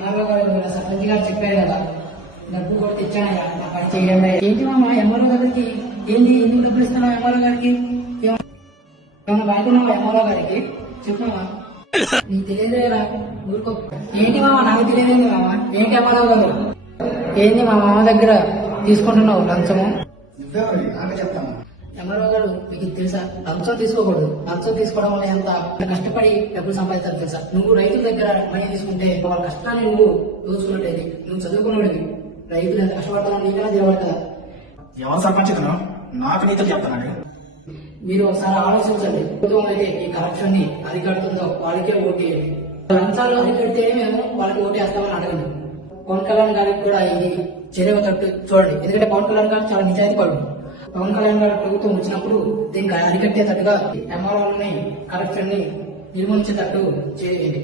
MRO గారు సర్పంచ్ గారు చెప్పారు కదా, డబ్బు కూడా తెచ్చానయ్యా నా పని చేయండి. ఏంటి మామ ఎంఆర్ఓ గారికి ఏంటి ఎందుకు డబ్బులు ఇస్తున్నావు ఎంఆర్ఓ గారికి? ఏమన్నా బాగున్నావా ఎంఆర్ఓ గారికి? చెప్పమా. నీకు తెలియదేరా ఊరుకో. ఏంటి మామ నాకు తెలియదేంది మామ? ఏంటి ఎంఆర్ఓ గారు ఏంది మా మామ దగ్గర తీసుకుంటున్నావు లంచము? చెప్తాను ఎంఆర్ఓ గారు మీకు తెలుసా, లంచం తీసుకోకూడదు. లంచం తీసుకోవడం వల్ల ఎంత కష్టపడి డబ్బులు సంపాదిస్తారు తెలుసా? నువ్వు రైతుల దగ్గర మనీ తీసుకుంటే వాళ్ళ కష్టాన్ని నువ్వు దోచుకున్నట్టయితే, నువ్వు చదువుకున్నవాడివి, రైతులు ఎంత కష్టపడతావు నీకైనా తెలియబడతా. ఎవరు సర్పంచ్ నాకు నీతో చెప్తానండి. మీరు ఒకసారి ఆలోచించండి. ప్రభుత్వం అయితే ఈ కరప్షన్ ని అరికడుతుందో వాళ్ళకే ఓటేయండి. లంచాలు అరికడితేనే మేము వాళ్ళకి ఓటేస్తామని అడగండి. పవన్ కళ్యాణ్ గారికి కూడా ఇది చేరేటట్టు చూడండి. ఎందుకంటే పవన్ కళ్యాణ్ గారు చాలా నిజాయితీ పడు. పవన్ కళ్యాణ్ గారి ప్రభుత్వం వచ్చినప్పుడు దీనికి అరికట్టేటట్టుగా ఎంఆర్ఓని కరప్షన్ ని నిర్మూలించేటట్టు చేయండి.